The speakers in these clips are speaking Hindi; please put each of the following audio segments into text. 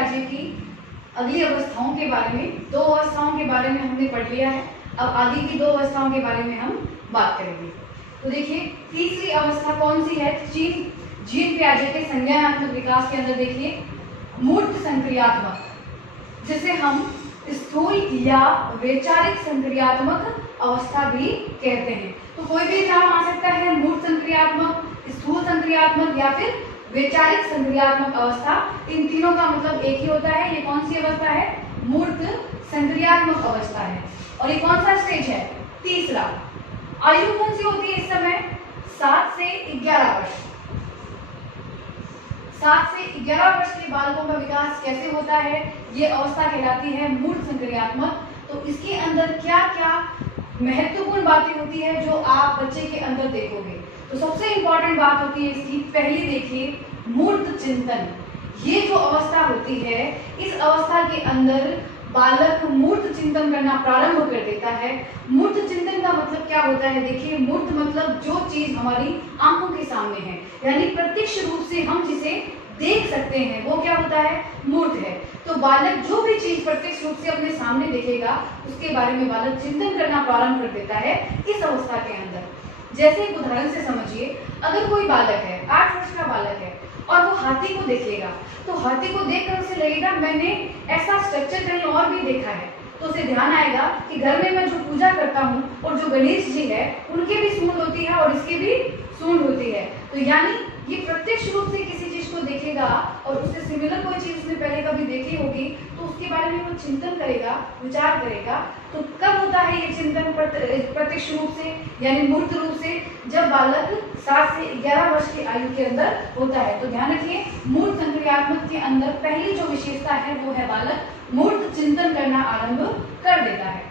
प्याजे की अगली अवस्थाओं के बारे में, 2 अवस्थाओं के बारे में हमने पढ़ लिया है। अब आगे की 2 अवस्थाओं के बारे में हम बात करेंगे। तो देखिए तीसरी अवस्था कौन सी है? जीन प्याजे के संज्ञानात्मक विकास के अंदर देखिए मूर्त संक्रियात्मक, जिसे हम स्थूल या वैचारिक संक्रियात्मक अवस्था भी कहते हैं। तो कोई भी नाम आ सकता है, मूर्त संक्रियात्मक, स्थूल संक्रियात्मक या फिर वैचारिक संक्रियात्मक अवस्था। इन तीनों का मतलब एक ही होता है। ये कौन सी अवस्था है? मूर्त संक्रियात्मक अवस्था है। और ये कौन सा स्टेज है? तीसरा। आयु कौन सी होती है इस समय? 7 से 11 वर्ष। 7 से 11 वर्ष के बालकों का विकास कैसे होता है? ये अवस्था कहलाती है मूर्त संक्रियात्मक। तो इसके अंदर क्या क्या महत्वपूर्ण बातें होती है जो आप बच्चे के अंदर देखोगे? तो सबसे इंपॉर्टेंट बात होती है इसकी, पहली देखिए मूर्त चिंतन। ये जो अवस्था होती है, इस अवस्था के अंदर बालक मूर्त चिंतन करना प्रारंभ कर देता है। मूर्त चिंतन का मतलब क्या होता है? देखिए मूर्त मतलब जो चीज हमारी आंखों के सामने है, यानी प्रत्यक्ष रूप से हम जिसे देख सकते हैं वो क्या होता है? मूर्त है। तो बालक जो भी चीज प्रत्यक्ष रूप से अपने सामने देखेगा उसके बारे में बालक चिंतन करना प्रारंभ कर देता है इस अवस्था के अंदर। जैसे एक उदाहरण से समझिए, अगर कोई बालक है, 8 वर्ष का बालक है और वो हाथी को देखेगा, तो हाथी को देखकर उसे लगेगा मैंने ऐसा स्ट्रक्चर कहीं और भी देखा है। तो उसे ध्यान आएगा कि घर में मैं जो पूजा करता हूँ और जो गणेश जी है उनके भी सूंड होती है और इसकी भी सूंड होती है। तो यानी ये प्रत्यक्ष रूप से किसी चीज को देखेगा और उससे सिमिलर कोई चीज उसने पहले कभी देखी होगी तो उसके बारे में वो चिंतन करेगा, विचार करेगा। तो कब होता है ये चिंतन? प्रत्यक्ष रूप से यानी मूर्त रूप से, जब बालक 7 से 11 वर्ष की आयु के अंदर होता है। तो ध्यान रखिए मूर्त संक्रियात्मक के अंदर पहली जो विशेषता है वो है बालक मूर्त चिंतन करना आरंभ कर देता है।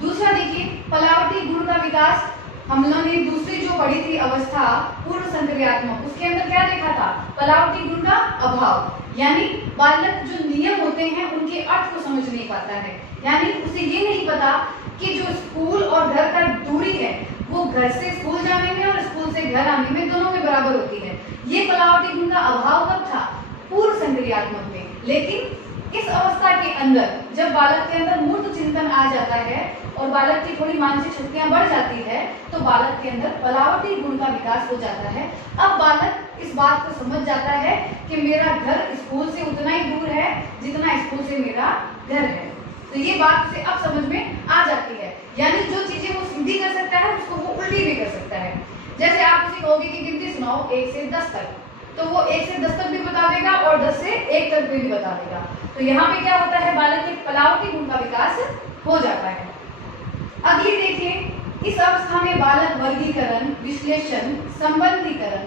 दूसरा देखिए पलावटी गुण का विकास। हम लोगों ने दूसरी जो पढ़ी थी अवस्था पूर्व संक्रियात्मक, उसके अंदर क्या देखा था? पलावटी गुण का अभाव, यानी बालक जो नियम होते हैं उनके अर्थ को समझ नहीं पाता है। यानी उसे ये नहीं पता कि जो स्कूल और घर का दूरी है वो घर से स्कूल जाने में और स्कूल से घर आने में दोनों में बराबर होती है। ये पलावटी गुण का अभाव कब था? पूर्व संक्रियात्मक में। लेकिन इस अवस्था के अंदर जब बालक के अंदर मूर्त चिंतन आ जाता है और बालक की थोड़ी मानसिक शक्तियां बढ़ जाती है तो बालक के अंदर पलावटी गुण का विकास हो जाता है। अब बालक इस बात को समझ जाता है कि मेरा घर स्कूल से उतना ही दूर है जितना स्कूल से मेरा घर है। तो ये बात उसे अब समझ में आ जाती है। यानी जो चीजें वो सीधी कर सकता है उसको वो उल्टी भी कर सकता है। जैसे आप उसे कहोगे कि गिनती सुनाओ 1 से 10 तक, तो वो 1 से 10 तक भी बता देगा और 10 से 1 तक भी बता देगा। तो यहाँ पे क्या होता है? बालक के पलावटी गुण का विकास हो जाता है। अगली देखिए, इस अवस्था में बालक वर्गीकरण, विश्लेषण, संबंधीकरण,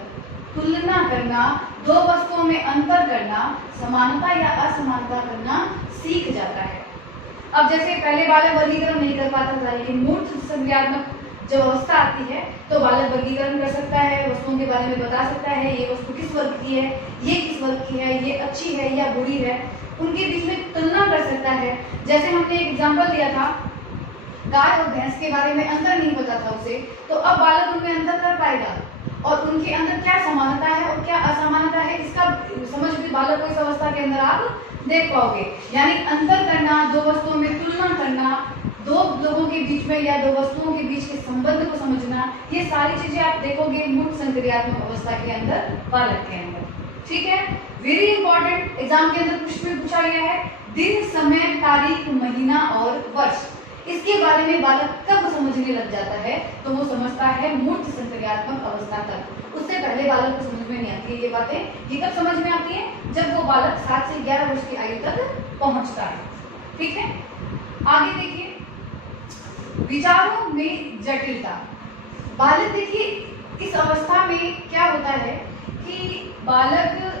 तुलना करना, 2 वस्तुओं में अंतर करना, समानता या असमानता करना सीख जाता है। अब जैसे पहले बालक वर्गीकरण नहीं कर पाता था, लेकिन मूर्त संक्रियात्मक जब अवस्था आती है तो बालक वर्गीकरण कर सकता है, वस्तुओं के बारे में बता सकता है, ये वस्तु किस वर्ग की है, ये किस वर्ग की है, ये अच्छी है या बुरी है, उनके बीच में तुलना कर सकता है। जैसे हमने एक एग्जाम्पल दिया था, गाय और भैंस के बारे में अंतर नहीं पता था उसे, तो अब बालक उनमें अंतर कर पाएगा और उनके अंदर क्या समानता है और क्या असमानता है इसका समझ भी बालक को इस अवस्था के अंदर आप देख पाओगे। यानी अंतर करना, 2 वस्तुओं में तुलना करना, 2 लोगों के बीच में या 2 वस्तुओं के बीच के संबंध को समझना, ये सारी चीजें आप देखोगे मूर्त संक्रियात्मक अवस्था के अंदर, बालक के अंदर। ठीक है, वेरी इंपॉर्टेंट, एग्जाम के अंदर कुछ भी पूछा गया है, दिन, समय, तारीख, महीना और वर्ष, इसके बारे में बालक कब समझने लग जाता है? तो वो समझता है मूर्त संक्रियात्मक अवस्था तक। उससे पहले बालक को समझ में नहीं आती है ये बातें। ये कब समझ में आती है? जब वो बालक 7 से 11 वर्ष की आयु तक पहुंचता है। ठीक है, आगे देखिए विचारों में जटिलता। बालक देखिए इस अवस्था में क्या होता है कि बालक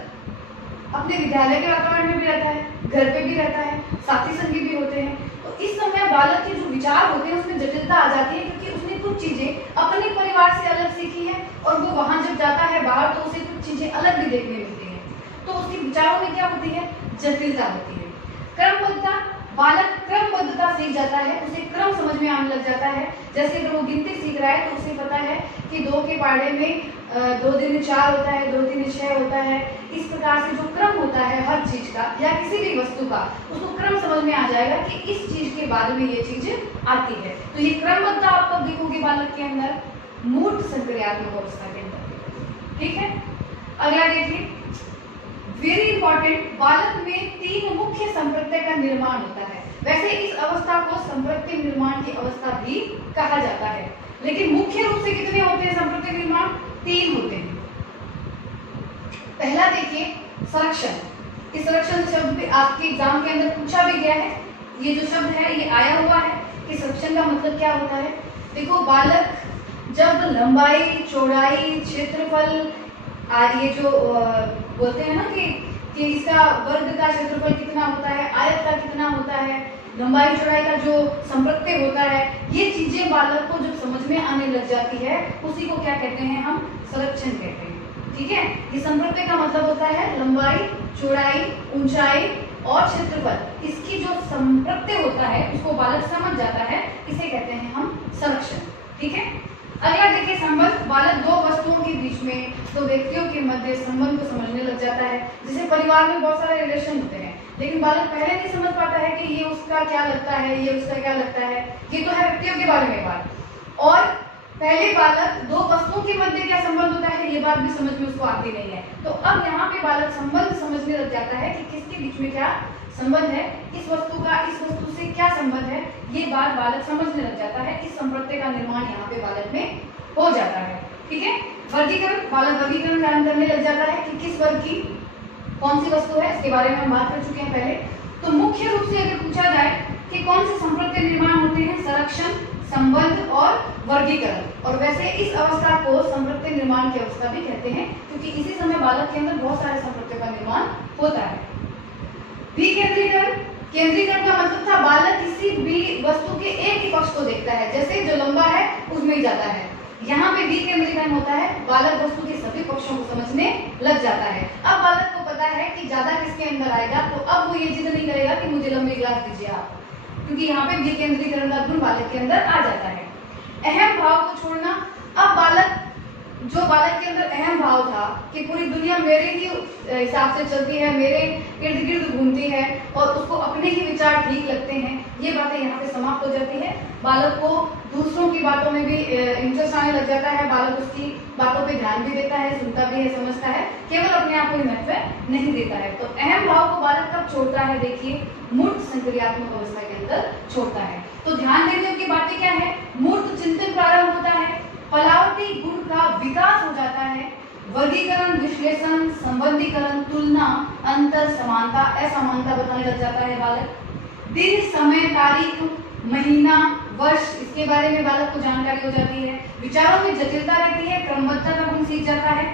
अपने विद्यालय के वातावरण में भी रहता है, घर पे भी रहता है, साथी संगी भी होते हैं। तो इस समय बालक के जो विचार होते हैं उसमें जटिलता आ जाती है, क्योंकि उसने कुछ चीजें अपने परिवार से अलग सीखी है और वो वहां जब जाता है बाहर तो उसे कुछ चीजें अलग भी देखने मिलती है। तो उसके विचारों में क्या होती है? जटिलता होती है। क्रमबद्धता, बालक क्रमबद्धता सीख जाता है, उसे क्रम समझ में आने लग जाता है। जैसे अगर वो गिनती सीख रहा है तो उसे पता है कि 2 के पहाड़े में 2 दूनी 4 होता है, 2 तीनी 6 होता है। इस प्रकार से जो क्रम होता है हर चीज का या किसी भी वस्तु का, उसको क्रम समझ में आ जाएगा कि इस चीज के बाद में ये चीज आती है। तो ये क्रमबद्धता आप कब देखोगे बालक के अंदर? मूर्त संक्रियात्मक अवस्था के अंदर। ठीक है, अगला देखिए, वेरी इंपॉर्टेंट, बालक में 3 मुख्य संप्रत्यय का निर्माण होता है। वैसे इस अवस्था को संप्रत्यय निर्माण की अवस्था भी कहा जाता है, लेकिन मुख्य रूप से कितने होते हैं संप्रत्यय निर्माण? 3 होते हैं। पहला देखिए संरक्षण। इस संरक्षण शब्द भी आपके एग्जाम के अंदर पूछा भी गया है। ये जो शब्द है ये आया हुआ है कि संरक्षण का मतलब क्या होता है। देखो, बालक जब लंबाई, चौड़ाई, क्षेत्रफल, ये जो बोलते हैं ना कि इसका वर्ग का क्षेत्रफल कितना होता है, आयत का कितना होता है, लंबाई चौड़ाई का जो संप्रत्यय होता है, ये चीजें बालक को जब समझ में आने लग जाती है उसी को क्या कहते हैं? हम संरक्षण कहते हैं। ठीक है, ये संप्रत्यय का मतलब होता है लंबाई, चौड़ाई, ऊंचाई और क्षेत्रफल। इसकी जो संप्रत्यय होता है उसको बालक समझ जाता है, इसे कहते हैं हम संरक्षण। ठीक है, अगला देखिए संबंध। बालक 2 वस्तुओं के बीच में, 2 व्यक्तियों के मध्य संबंध को समझने लग जाता है। जैसे परिवार में बहुत सारे रिलेशन होते हैं, लेकिन बालक पहले नहीं समझ पाता है कि ये उसका क्या लगता है, ये उसका क्या लगता है, ये तो है व्यक्तियों के बारे में बात। और पहले बालक 2 वस्तुओं के मध्य क्या संबंध होता है ये बात भी समझ में उसको आती नहीं है। तो अब यहाँ पे बालक संबंध समझने लग जाता है कि किसके बीच में क्या संबंध है, इस वस्तु का इस वस्तु से क्या संबंध है, ये बात बालक समझने लग जाता है। इस संप्रत्यय का निर्माण यहाँ पे बालक में हो जाता है। ठीक है, वर्गीकरण। बालक वर्गीकरण ज्ञान करने लग जाता है कि किस वर्ग की कौन सी वस्तु है, इसके बारे में हम बात कर चुके हैं पहले। तो मुख्य रूप से अगर पूछा जाए कि कौन से संप्रत्यय निर्माण होते हैं, संरक्षण, संबंध और वर्गीकरण। और वैसे इस अवस्था को संप्रत्यय निर्माण की अवस्था भी कहते हैं, क्योंकि इसी समय बालक के अंदर बहुत सारे संप्रत्यय का निर्माण होता है। विकेंद्रीकरण। केंद्रीकरण का मतलब था बालक किसी भी वस्तु के एक ही पक्ष को देखता है, जैसे जो लंबा है उसमें ही जाता है। यहाँ पे विकेंद्रीकरण होता है, बालक वस्तु के सभी पक्षों को समझने लग जाता है। अब बालक को पता है कि ज्यादा किसके अंदर आएगा, तो अब वो ये जिद नहीं करेगा कि मुझे लंबी गिलास दीजिए आप, क्योंकि यहाँ पे विकेंद्रीकरण का गुण बालक के अंदर आ जाता है। अहम भाव को छोड़ना। अब बालक के अंदर अहम भाव था कि पूरी दुनिया मेरे ही हिसाब से चलती है, मेरे इर्द गिर्द घूमती है और उसको अपने ही विचार ठीक लगते हैं, ये बातें यहाँ पे समाप्त हो जाती है। बालक को दूसरों की बातों में भी इंटरेस्ट आने लग जाता है, बालक उसकी बातों पे ध्यान भी देता है, सुनता भी है, समझता है, केवल अपने आप को महत्व नहीं देता है। तो अहम भाव को बालक कब छोड़ता है? देखिए, मूर्त संक्रियात्मक अवस्था के अंदर छोड़ता है। तो ध्यान देने की बातें क्या है? मूर्त चिंतन प्रारंभ होता है, फलावटी गुण का विकास हो जाता है, वर्गीकरण, विश्लेषण, संबंधीकरण, तुलना, अंतर, समानता, असमानता बताने लग जाता है बालक। दिन, समय, तारीख, महीना, वर्ष, इसके बारे में बालक को जानकारी हो जाती है। विचारों में जटिलता रहती है, क्रमबद्धता का गुण सीख जाता है।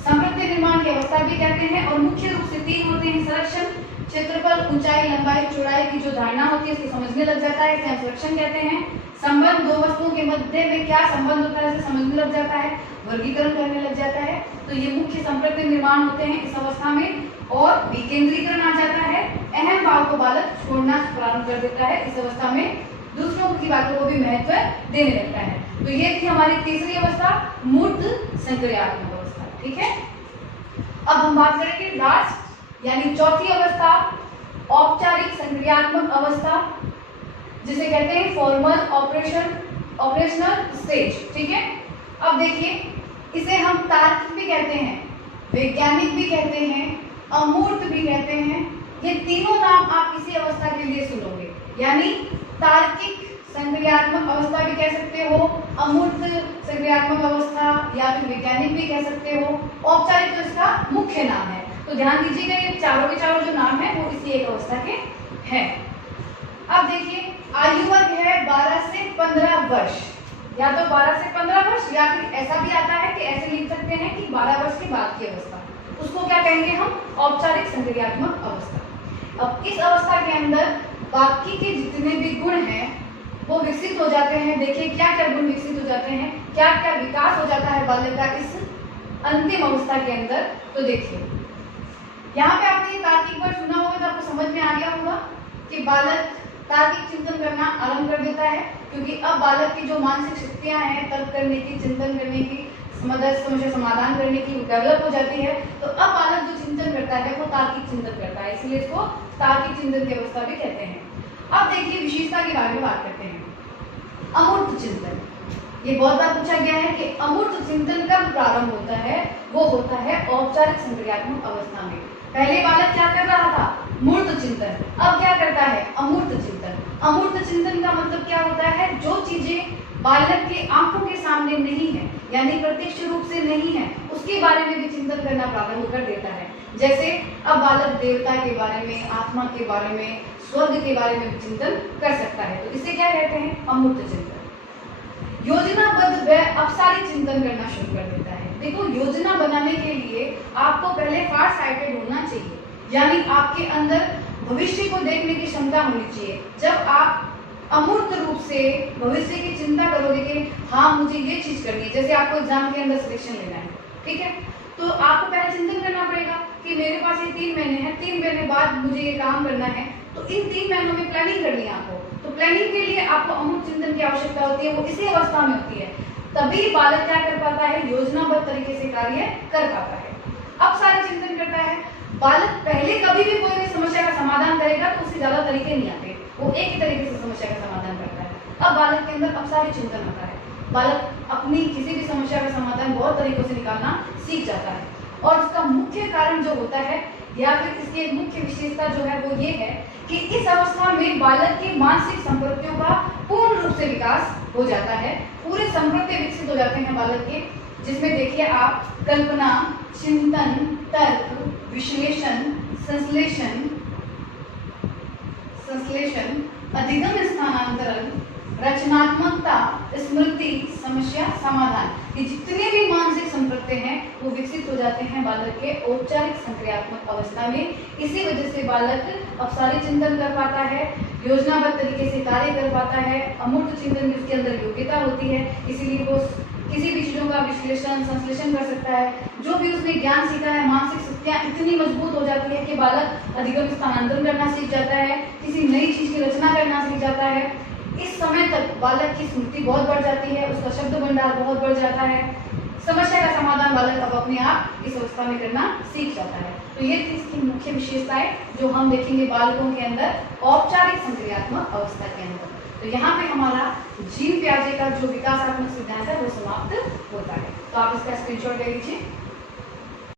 संप्रत्यय निर्माण की अवस्था भी कहते हैं, और मुख्य रूप से 3 होते हैं: संरक्षण, क्षेत्रफल, ऊंचाई, लंबाई, चौड़ाई की जो धारणा होती है उसको समझने लग जाता है, इसे हम संरक्षण कहते हैं। संबंध, 2 वस्तुओं के मध्य में क्या संबंध होता है इसे समझने लग जाता है, वर्गीकरण करने लग जाता है। तो ये मुख्य संप्रत्यय निर्माण होते हैं इस अवस्था में। और विकेंद्रीकरण आ जाता है, अहम भाव को बालक छोड़ना प्रारंभ कर देता है इस अवस्था में, दूसरों की बातों को भी महत्व देने लगता है। तो ये थी हमारी तीसरी अवस्था, मूर्त संक्रियात्मक अवस्था। ठीक है, अब हम बात करेंगे लास्ट यानी चौथी अवस्था, औपचारिक संक्रियात्मक अवस्था, जिसे कहते हैं फॉर्मल ऑपरेशनल स्टेज। ठीक है, अब देखिए, इसे हम तार्किक भी कहते हैं, वैज्ञानिक भी कहते हैं, अमूर्त भी कहते हैं। ये तीनों नाम आप इसी अवस्था के लिए सुनोगे, यानी तार्किक संक्रियात्मक अवस्था भी कह सकते हो, अमूर्त संक्रियात्मक अवस्था, या फिर वैज्ञानिक भी कह सकते हो। औपचारिक तो इसका मुख्य नाम है। तो ध्यान दीजिएगा, ये चारों के चारों जो नाम है वो इसी एक अवस्था के हैं। अब देखिए, आयु वर्ग है 12 से 15 वर्ष, या तो 12 से 15 वर्ष, या फिर ऐसा भी आता है कि ऐसे लिख सकते हैं कि 12 वर्ष के बाद की अवस्था, उसको क्या कहेंगे हम? औपचारिक संक्रियात्मक अवस्था। अब इस अवस्था के अंदर बाकी के जितने भी गुण हैं वो विकसित हो जाते हैं। देखिए क्या क्या गुण विकसित हो जाते हैं, क्या क्या विकास हो जाता है बालक का इस अंतिम अवस्था के अंदर। तो देखिए, यहाँ पे आपने तार्किक वर्ग सुना होगा तो आपको समझ में आ गया होगा कि बालक तार्किक चिंतन करना आरंभ कर देता है, क्योंकि अब बालक की जो मानसिक शक्तियां हैं तर्क करने की, चिंतन करने की, समस्या समाधान करने की डेवलप हो जाती है। तो अब बालक जो चिंतन करता है वो तार्किक चिंतन करता है, इसलिए इसको तार्किक चिंतन की अवस्था भी कहते हैं। अब देखिए विशेषता के बारे में बात करते हैं। अमूर्त चिंतन, ये बहुत बार पूछा गया है कि अमूर्त चिंतन कब प्रारंभ होता है? वो होता है औपचारिक संक्रियात्मक अवस्था में। पहले बालक क्या कर रहा था? मूर्त चिंतन। अब क्या करता है? अमूर्त चिंतन। अमूर्त चिंतन का मतलब क्या होता है? जो चीजें बालक के आंखों के सामने नहीं है, यानी प्रत्यक्ष रूप से नहीं है, उसके बारे में भी चिंतन करना प्रारंभ कर देता है। जैसे अब बालक देवता के बारे में, आत्मा के बारे में, स्वर्ग के बारे में भी चिंतन कर सकता है। तो इसे क्या कहते हैं? अमूर्त चिंतन। योजनाबद्ध व अपसारी चिंतन करना शुरू कर देता है। देखो, योजना बनाने के लिए आपको पहले फार साइटेड होना चाहिए, यानी आपके अंदर भविष्य को देखने की क्षमता होनी चाहिए। जब आप अमूर्त रूप से भविष्य की चिंता करोगे कि हाँ मुझे ये चीज करनी है, जैसे आपको एग्जाम के अंदर सिलेक्शन लेना है, ठीक है, तो आपको पहले चिंतन करना पड़ेगा कि मेरे पास ये 3 महीने हैं, 3 महीने बाद मुझे ये काम करना है, तो इन 3 महीनों में प्लानिंग करनी है आपको। तो प्लानिंग के लिए आपको अमूर्त चिंतन की आवश्यकता होती है, वो इसी अवस्था में होती है। तभी बालक क्या कर पाता है? योजनाबद्ध तरीके से कार्य कर पाता है। अब सारे चिंतन करता है। बालक पहले कभी भी कोई भी समस्या का समाधान करेगा तो उससे ज्यादा तरीके नहीं आते, वो एक ही तरीके से समस्या का समाधान करता है। अब बालक के अंदर अपसारी चिंतन आता है। बालक अपनी किसी भी समस्या का समाधान बहुत तरीकों से निकालना सीख जाता है। और इसका मुख्य कारण जो होता है, या फिर इसकी एक मुख्य विशेषता जो है वो ये है कि इस अवस्था में बालक की मानसिक संपत्तियों का पूर्ण रूप से विकास हो जाता है। पूरे संपत्ति विकसित हो जाते हैं बालक के, जिसमें देखिए आप कल्पना, चिंतन, तर्क, विश्लेषण, संश्लेषण, अधिगम, स्थानांतरण, रचनात्मकता, स्मृति, समस्या समाधान, ये जितने भी मानसिक संपत्ति हैं वो विकसित हो जाते हैं बालक के औपचारिक संक्रियात्मक अवस्था में। इसी वजह से बालक अपसारी चिंतन कर पाता है, योजनाबद्ध तरीके से कार्य कर पाता है, अमूर्त चिंतन की उसके अंदर योग्यता होती है, इसीलिए वो किसी भी चीजों का विश्लेषण, संश्लेषण कर सकता है। जो भी उसने ज्ञान सीखा है, मानसिक शक्तियां इतनी मजबूत हो जाती है कि बालक अधिगम, स्थानांतरण करना सीख जाता है, किसी नई चीज की रचना करना सीख जाता है। इस समय तक बालक की स्मृति बहुत बढ़ जाती है, उसका शब्द भंडार बहुत बढ़ जाता है, समस्या का समाधान बालक अब अपने आप इस अवस्था में करना सीख जाता है। तो ये थी इसकी मुख्य विशेषताएं जो हम देखेंगे बालकों के अंदर औपचारिक संक्रियात्मक अवस्था के अंदर। तो यहाँ पे हमारा जीन पियाजे का जो विकासात्मक सिद्धांत है वो समाप्त होता है। तो आप इसका स्क्रीनशॉट ले लीजिए।